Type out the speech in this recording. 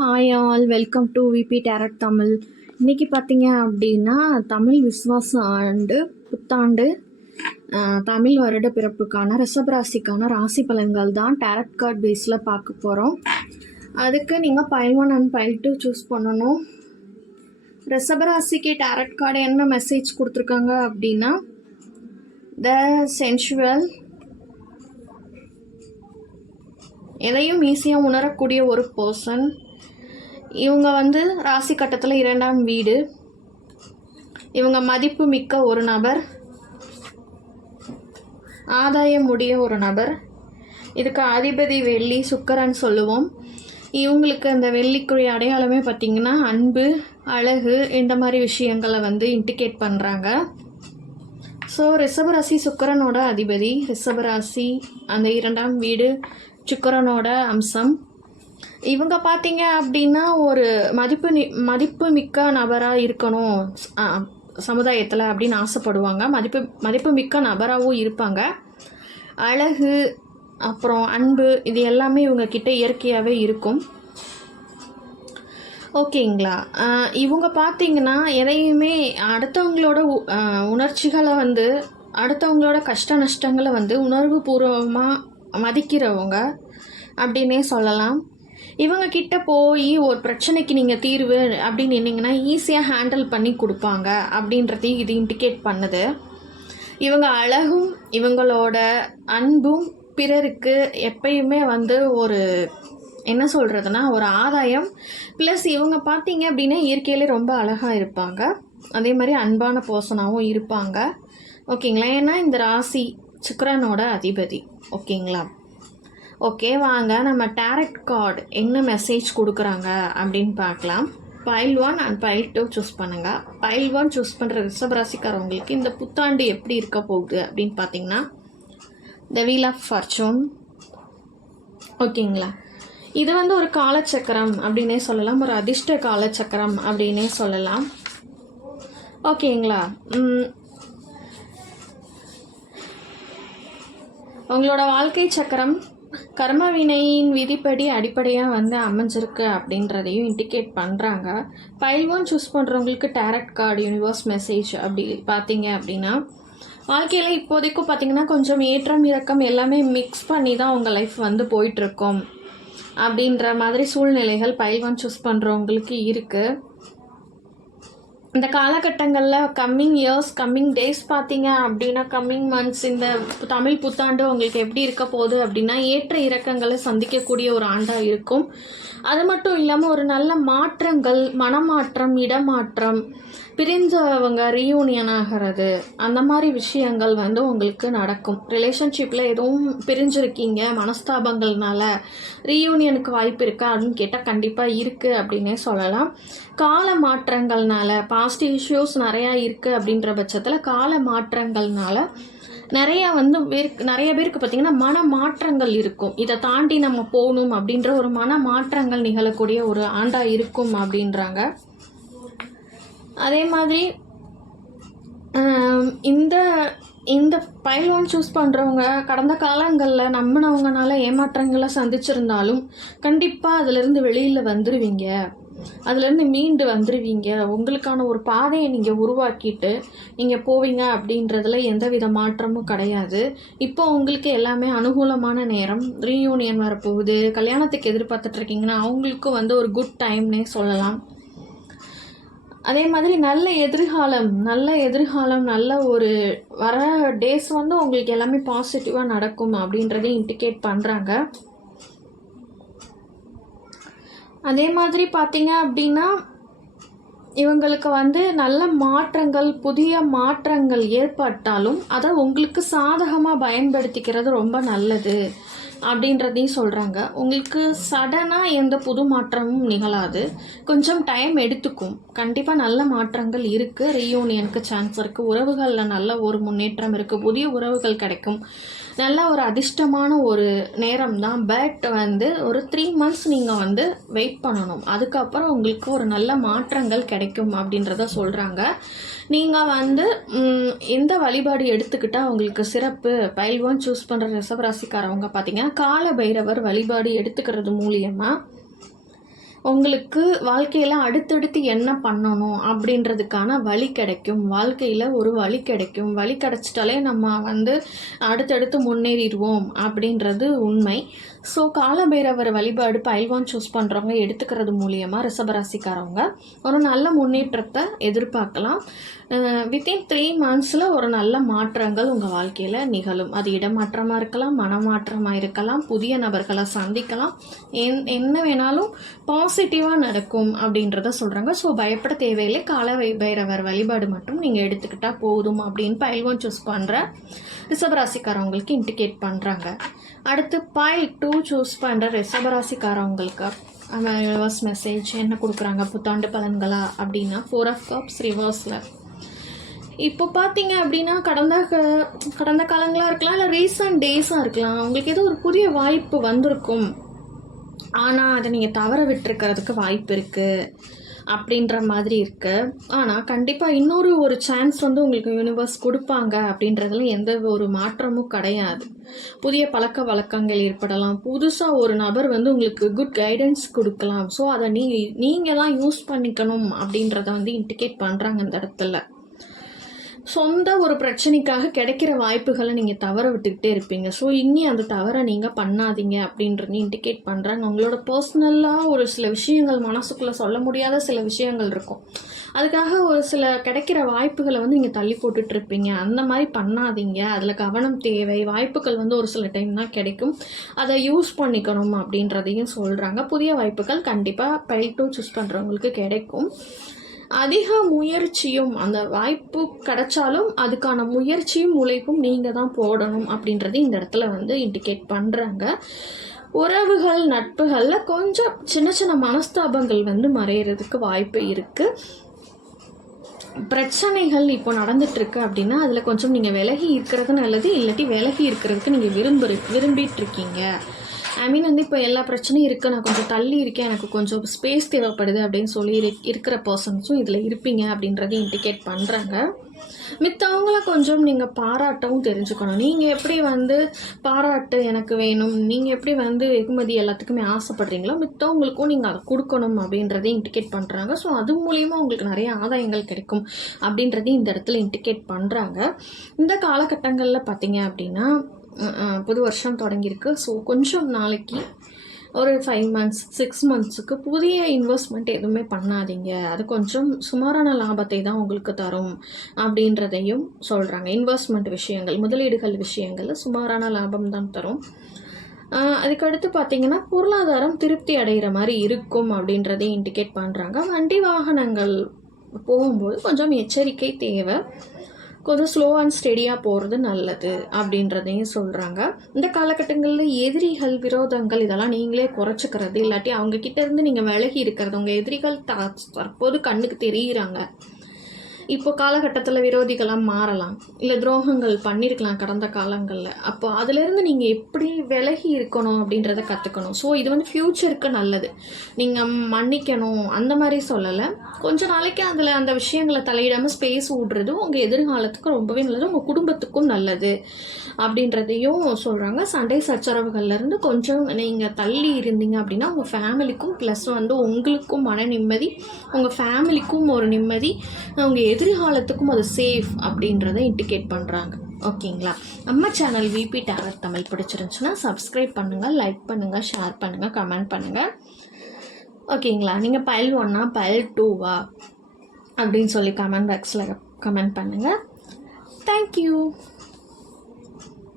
Hi all, welcome to VP tarot Tamil. இன்றைக்கி பார்த்தீங்க அப்படின்னா தமிழ் விஸ்வாச ஆண்டு புத்தாண்டு தமிழ் வருட பிறப்புக்கான ரிஷபராசிக்கான ராசி பலன்கள் தான் டேரட் கார்டு பேஸில் பார்க்க போகிறோம். அதுக்கு நீங்கள் பைல் 1 அண்ட் பைல் 2 சூஸ் பண்ணணும். ரிஷபராசிக்கு டேரட் கார்டு என்ன மெசேஜ் கொடுத்துருக்காங்க அப்படின்னா, த சென்சுவல், எதையும் ஈஸியாக உணரக்கூடிய ஒரு பர்சன். இவங்க ராசி கட்டத்தில் 2ஆம் வீடு. இவங்க மதிப்பு மிக்க ஒரு நபர், ஆதாயம் உடைய ஒரு நபர். இதுக்கு அதிபதி வெள்ளி சுக்கிரன் சொல்லுவோம். இவங்களுக்கு அந்த வெள்ளிக்குரிய அடையாளமே பார்த்திங்கன்னா அன்பு, அழகு, இந்த மாதிரி விஷயங்களை இண்டிகேட் பண்ணுறாங்க. ஸோ ரிஷபராசி சுக்கிரனோட அதிபதி, ரிஷபராசி அந்த 2ஆம் வீடு சுக்கிரனோட அம்சம். இவங்க பார்த்தீங்க அப்படின்னா ஒரு மதிப்பு மிக்க நபராக இருக்கணும் சமுதாயத்தில் அப்படின்னு ஆசைப்படுவாங்க. மதிப்பு மிக்க நபராகவும் இருப்பாங்க. அழகு, அப்புறம் அன்பு, இது எல்லாமே இவங்க கிட்ட இயற்கையாகவே இருக்கும். ஓகேங்களா? இவங்க பார்த்தீங்கன்னா எதையுமே அடுத்தவங்களோட உணர்ச்சிகளை அடுத்தவங்களோட கஷ்ட நஷ்டங்களை உணர்வு பூர்வமாக மதிக்கிறவங்க அப்படின்னே சொல்லலாம். இவங்க கிட்ட போய் ஒரு பிரச்சனைக்கு நீங்கள் தீர்வு அப்படின்னு நின்னீங்கன்னா ஈஸியாக ஹேண்டில் பண்ணி கொடுப்பாங்க அப்படின்றதையும் இது இண்டிகேட் பண்ணுது. இவங்க அழகும் இவங்களோட அன்பும் பிறருக்கு எப்பயுமே ஒரு என்ன சொல்கிறதுனா ஒரு ஆதாயம். ப்ளஸ் இவங்க பார்த்தீங்க அப்படின்னா இயற்கையிலே ரொம்ப அழகாக இருப்பாங்க. அதே மாதிரி அன்பான பர்சனாகவும் இருப்பாங்க. ஓகேங்களா? ஏன்னா இந்த ராசி சுக்கிரனோட அதிபதி. ஓகேங்களா? ஓகே, வாங்க நம்ம டேரட் கார்டு என்ன மெசேஜ் கொடுக்குறாங்க அப்படின்னு பார்க்கலாம். பைல் 1 அண்ட் பைல் 2 சூஸ் பண்ணுங்கள். பைல் 1 சூஸ் பண்ணுற ரிஷபராசிக்காரவங்களுக்கு இந்த புத்தாண்டு எப்படி இருக்க போகுது அப்படின்னு பார்த்தீங்கன்னா, த வீல் ஆஃப் ஃபார்ச்சூன். ஓகேங்களா? இது ஒரு காலச்சக்கரம் அப்படின்னே சொல்லலாம், ஒரு அதிர்ஷ்ட காலச்சக்கரம் அப்படின்னே சொல்லலாம். ஓகேங்களா? உங்களோட வாழ்க்கை சக்கரம் கர்மவினையின் விதிப்படி அடிப்படையாக அமைஞ்சிருக்கு அப்படின்றதையும் இண்டிகேட் பண்ணுறாங்க. பைல் 1 சூஸ் பண்ணுறவங்களுக்கு டேரட் கார்டு யூனிவர்ஸ் மெசேஜ் அப்படி பார்த்தீங்க அப்படின்னா, வாழ்க்கையில் இப்போதைக்கும் பார்த்தீங்கன்னா கொஞ்சம் ஏற்றம் இறக்கம் எல்லாமே மிக்ஸ் பண்ணி தான் உங்கள் லைஃப் போயிட்டுருக்கோம் அப்படின்ற மாதிரி சூழ்நிலைகள் பைல் 1 சூஸ் பண்ணுறவங்களுக்கு இருக்குது. இந்த காலகட்டங்களில் கம்மிங் இயர்ஸ், கம்மிங் டேஸ் பார்த்தீங்க அப்படின்னா, கம்மிங் மந்த்ஸ், இந்த தமிழ் புத்தாண்டு உங்களுக்கு எப்படி இருக்க போகுது அப்படின்னா, ஏற்ற இறக்கங்களை சந்திக்கக்கூடிய ஒரு ஆண்டாக இருக்கும். அது மட்டும் இல்லாமல் ஒரு நல்ல மாற்றங்கள், மனமாற்றம், இடமாற்றம், பிரிஞ்சவங்க ரீயூனியன் ஆகிறது, அந்த மாதிரி விஷயங்கள் உங்களுக்கு நடக்கும். ரிலேஷன்ஷிப்பில் எதுவும் பிரிஞ்சிருக்கீங்க, மனஸ்தாபங்கள்னால ரீயூனியனுக்கு வாய்ப்பு இருக்கா அப்படின்னு கேட்டால் கண்டிப்பாக இருக்குது அப்படின்னே சொல்லலாம். கால மாற்றங்கள்னால பாஸ்ட் இஷ்யூஸ் நிறையா இருக்குது அப்படின்ற பட்சத்தில் கால மாற்றங்கள்னால நிறைய பேருக்கு பார்த்திங்கன்னா மன மாற்றங்கள் இருக்கும். இதை தாண்டி நம்ம போகணும் அப்படின்ற ஒரு மன மாற்றங்கள் நிகழக்கூடிய ஒரு ஆண்டாக இருக்கும் அப்படின்றாங்க. அதே மாதிரி இந்த பைல் 1 சூஸ் பண்ணுறவங்க கடந்த காலங்களில் நம்பினவங்கனால ஏமாற்றங்களை சந்திச்சிருந்தாலும் கண்டிப்பாக அதிலிருந்து வெளியில் வந்துடுவீங்க, அதுலேருந்து மீண்டு வந்துடுவீங்க. உங்களுக்கான ஒரு பாதையை நீங்கள் உருவாக்கிட்டு நீங்கள் போவீங்க அப்படின்றதுல எந்தவித மாற்றமும் கிடையாது. இப்போ உங்களுக்கு எல்லாமே அனுகூலமான நேரம். ரீயூனியன் வரப்போகுது, கல்யாணத்துக்கு எதிர்பார்த்துட்ருக்கீங்கன்னா அவங்களுக்கும் ஒரு குட் டைம்னே சொல்லலாம். அதே மாதிரி நல்ல எதிர்காலம், நல்ல ஒரு வர டேஸ் உங்களுக்கு எல்லாமே பாசிட்டிவாக நடக்கும் அப்படின்றதையும் இண்டிகேட் பண்ணுறாங்க. அதே மாதிரி பார்த்தீங்க அப்படின்னா இவங்களுக்கு நல்ல மாற்றங்கள், புதிய மாற்றங்கள் ஏற்பட்டாலும் அதை உங்களுக்கு சாதகமாக பயன்படுத்திக்கிறது ரொம்ப நல்லது அப்படின்றதையும் சொல்கிறாங்க. உங்களுக்கு சடனாக எந்த புது மாற்றமும் நிகழாது, கொஞ்சம் டைம் எடுத்துக்கும். கண்டிப்பாக நல்ல மாற்றங்கள் இருக்குது, ரீயூனியனுக்கு சான்ஸ் இருக்குது, உறவுகளில் நல்ல ஒரு முன்னேற்றம் இருக்குது, புதிய உறவுகள் கிடைக்கும். நல்ல ஒரு அதிர்ஷ்டமான ஒரு நேரம் தான். பட் ஒரு 3 months நீங்கள் வெயிட் பண்ணணும். அதுக்கப்புறம் உங்களுக்கு ஒரு நல்ல மாற்றங்கள் கிடைக்கும் அப்படின்றத சொல்கிறாங்க. நீங்கள் எந்த வழிபாடு எடுத்துக்கிட்டால் உங்களுக்கு சிறப்பு? பைல் 1 சூஸ் பண்ணுற ரிஷபராசிக்காரவங்க பார்த்தீங்கன்னா கால பைரவர் வழிபாடு எடுத்துக்கிறது மூலியமாக உங்களுக்கு வாழ்க்கையில் அடுத்தடுத்து என்ன பண்ணணும் அப்படின்றதுக்கான வழி கிடைக்கும். வாழ்க்கையில் ஒரு வழி கிடைக்கும். வழி கிடைச்சிட்டாலே நம்ம அடுத்தடுத்து முன்னேறிடுவோம் அப்படின்றது உண்மை. ஸோ காலபைரவர் வழிபாடு பைல்வான் சூஸ் பண்ணுறவங்க எடுத்துக்கிறது மூலியமாக ரிஷபராசிக்காரவங்க ஒரு நல்ல முன்னேற்றத்தை எதிர்பார்க்கலாம். வித்தின் 3 monthஸில் ஒரு நல்ல மாற்றங்கள் உங்கள் வாழ்க்கையில் நிகழும். அது இடமாற்றமாக இருக்கலாம், மனமாற்றமாக இருக்கலாம், புதிய நபர்களை சந்திக்கலாம், என்ன வேணாலும் பாசிட்டிவாக நடக்கும் அப்படின்றத சொல்கிறாங்க. ஸோ பயப்பட தேவையில்லை. காலபைரவர் வழிபாடு மட்டும் நீங்கள் எடுத்துக்கிட்டால் போதும் அப்படின்னு பைல்வான் சூஸ் பண்ணுற ரிஷபராசிக்காரவங்களுக்கு இண்டிகேட் பண்ணுறாங்க. அடுத்து பைல் 2 சூஸ் பண்ணுற ரிஷபராசிக்காரவங்களுக்கு ரிவர்ஸ் மெசேஜ் என்ன கொடுக்குறாங்க புத்தாண்டு பலன்களா அப்படின்னா 4 of Cups ரிவர்ஸில். இப்போ பார்த்தீங்க அப்படின்னா கடந்த காலங்களாக இருக்கலாம், இல்லை ரீசன்ட் டேஸாக இருக்கலாம், உங்களுக்கு ஏதோ ஒரு புதிய வாய்ப்பு வந்திருக்கும். ஆனால் அதை நீங்கள் தவற விட்டுருக்கிறதுக்கு வாய்ப்பு இருக்குது அப்படின்ற மாதிரி இருக்குது. ஆனால் கண்டிப்பாக இன்னொரு சான்ஸ் உங்களுக்கு யூனிவர்ஸ் கொடுப்பாங்க அப்படின்றதுல எந்த ஒரு மாற்றமும் கிடையாது. புதிய பழக்க வழக்கங்கள் ஏற்படலாம், புதுசாக ஒரு நபர் உங்களுக்கு குட் கைடன்ஸ் கொடுக்கலாம். ஸோ அதை நீங்கள் தான் யூஸ் பண்ணிக்கணும் அப்படின்றத இண்டிகேட் பண்ணுறாங்க இந்த இடத்துல. சொந்த ஒரு பிரச்சனைக்காக கிடைக்கிற வாய்ப்புகளை நீங்கள் தவற விட்டுக்கிட்டே இருப்பீங்க. ஸோ இனி அந்த தவறை நீங்கள் பண்ணாதீங்க அப்படின்றது இண்டிகேட் பண்ணுறாங்க. உங்களோட பர்சனலாக ஒரு சில விஷயங்கள் மனசுக்குள்ளே சொல்ல முடியாத சில விஷயங்கள் இருக்கும். அதுக்காக ஒரு சில கிடைக்கிற வாய்ப்புகளை நீங்கள் தள்ளி போட்டுட்ருப்பீங்க. அந்த மாதிரி பண்ணாதீங்க. அதில் கவனம் தேவை. வாய்ப்புகள் ஒரு சில டைம் தான் கிடைக்கும், அதை யூஸ் பண்ணிக்கணும் அப்படின்றதையும் சொல்கிறாங்க. புதிய வாய்ப்புகள் கண்டிப்பாக பைல் 2 சூஸ் பண்ணுறவங்களுக்கு கிடைக்கும். அதிக முயற்சியும் அந்த வாய்ப்பு கிடைச்சாலும் அதுக்கான முயற்சியும் உழைப்பும் நீங்கள் தான் போடணும் அப்படின்றது இந்த இடத்துல இண்டிகேட் பண்ணுறாங்க. உறவுகள் நட்புகளில் கொஞ்சம் சின்ன சின்ன மனஸ்தாபங்கள் மறையிறதுக்கு வாய்ப்பு இருக்குது. பிரச்சனைகள் இப்போ நடந்துட்டுருக்கு அப்படின்னா அதில் கொஞ்சம் நீங்கள் விலகி இருக்கிறது நல்லது. இல்லாட்டி விலகி இருக்கிறதுக்கு நீங்கள் விரும்பிட்டு இருக்கீங்க. ஐ மீன் இப்போ எல்லா பிரச்சனையும் இருக்குது, நான் கொஞ்சம் தள்ளி இருக்கேன், எனக்கு கொஞ்சம் ஸ்பேஸ் தேவைப்படுது அப்படின்னு சொல்லி இருக்கிற பர்சன்ஸும் இதில் இருப்பீங்க அப்படின்றத இண்டிகேட் பண்ணுறாங்க. மித்தவங்கள கொஞ்சம் நீங்கள் பாராட்டவும் தெரிஞ்சுக்கணும். நீங்கள் எப்படி பாராட்டு எனக்கு வேணும், நீங்கள் எப்படி வெகுமதி எல்லாத்துக்குமே ஆசைப்படுறீங்களோ மித்தவங்களுக்கும் நீங்கள் அதை கொடுக்கணும் அப்படின்றதையும் இண்டிகேட் பண்ணுறாங்க. ஸோ அது மூலிமா உங்களுக்கு நிறைய ஆதாயங்கள் கிடைக்கும் அப்படின்றதையும் இந்த இடத்துல இண்டிகேட் பண்ணுறாங்க. இந்த காலகட்டங்களில் பார்த்தீங்க அப்படின்னா புது வருஷம் தொடங்கியிருக்கு. ஸோ கொஞ்சம் நாளைக்கு ஒரு 5 months 6 monthsக்கு புதிய இன்வெஸ்ட்மெண்ட் எதுவுமே பண்ணாதீங்க. அது கொஞ்சம் சுமாரான லாபத்தை தான் உங்களுக்கு தரும் அப்படின்றதையும் சொல்கிறாங்க. இன்வெஸ்ட்மெண்ட் விஷயங்கள், முதலீடுகள் விஷயங்களில் சுமாரான லாபம் தான் தரும். அதுக்கடுத்து பார்த்தீங்கன்னா பொருளாதாரம் திருப்தி அடைகிற மாதிரி இருக்கும் அப்படின்றதையும் இண்டிகேட் பண்ணுறாங்க. வண்டி வாகனங்கள் போகும்போது கொஞ்சம் எச்சரிக்கை தேவை. கொஞ்சம் ஸ்லோ அண்ட் ஸ்டெடியாக போகிறது நல்லது அப்படின்றதையும் சொல்கிறாங்க. இந்த காலகட்டங்களில் எதிரிகள், விரோதங்கள் இதெல்லாம் நீங்களே குறைச்சிக்கிறது, இல்லாட்டி அவங்கக்கிட்ட இருந்து நீங்கள் விலகி இருக்கிறது. உங்கள் எதிரிகள் தற்போது கண்ணுக்கு தெரியுறாங்க. இப்போ காலகட்டத்தில் விரோதிகளாக மாறலாம், இல்லை துரோகங்கள் பண்ணியிருக்கலாம் கடந்த காலங்களில். அப்போ அதிலேருந்து நீங்கள் எப்படி விலகி இருக்கணும் அப்படின்றத கற்றுக்கணும். ஸோ இது ஃப்யூச்சருக்கு நல்லது. நீங்கள் மன்னிக்கணும் அந்த மாதிரி சொல்லலை. கொஞ்ச நாளைக்கு அதில் அந்த விஷயங்களை தலையிடாமல் ஸ்பேஸ் விடுறது உங்கள் எதிர்காலத்துக்கும் ரொம்பவே நல்லது, உங்கள் குடும்பத்துக்கும் நல்லது அப்படின்றதையும் சொல்கிறாங்க. சண்டை சச்சரவுகள்லேருந்து கொஞ்சம் நீங்கள் தள்ளி இருந்தீங்க அப்படின்னா உங்கள் ஃபேமிலிக்கும் ப்ளஸ் உங்களுக்கும் மன நிம்மதி, உங்கள் ஃபேமிலிக்கும் ஒரு நிம்மதி, உங்கள் எதிர்காலத்துக்கும் அது சேஃப் அப்படின்றத இண்டிகேட் பண்ணுறாங்க. ஓகேங்களா? நம்ம சேனல் விபி டேரட் தமிழ் பிடிச்சிருந்துச்சுன்னா சப்ஸ்கிரைப் பண்ணுங்கள், லைக் பண்ணுங்கள், ஷேர் பண்ணுங்கள், கமெண்ட் பண்ணுங்கள். ஓகேங்களா? நீங்கள் பைல் 1 பைல் 2 அப்படின்னு சொல்லி கமெண்ட் பாக்ஸில் கமெண்ட் பண்ணுங்கள். தேங்க்யூ.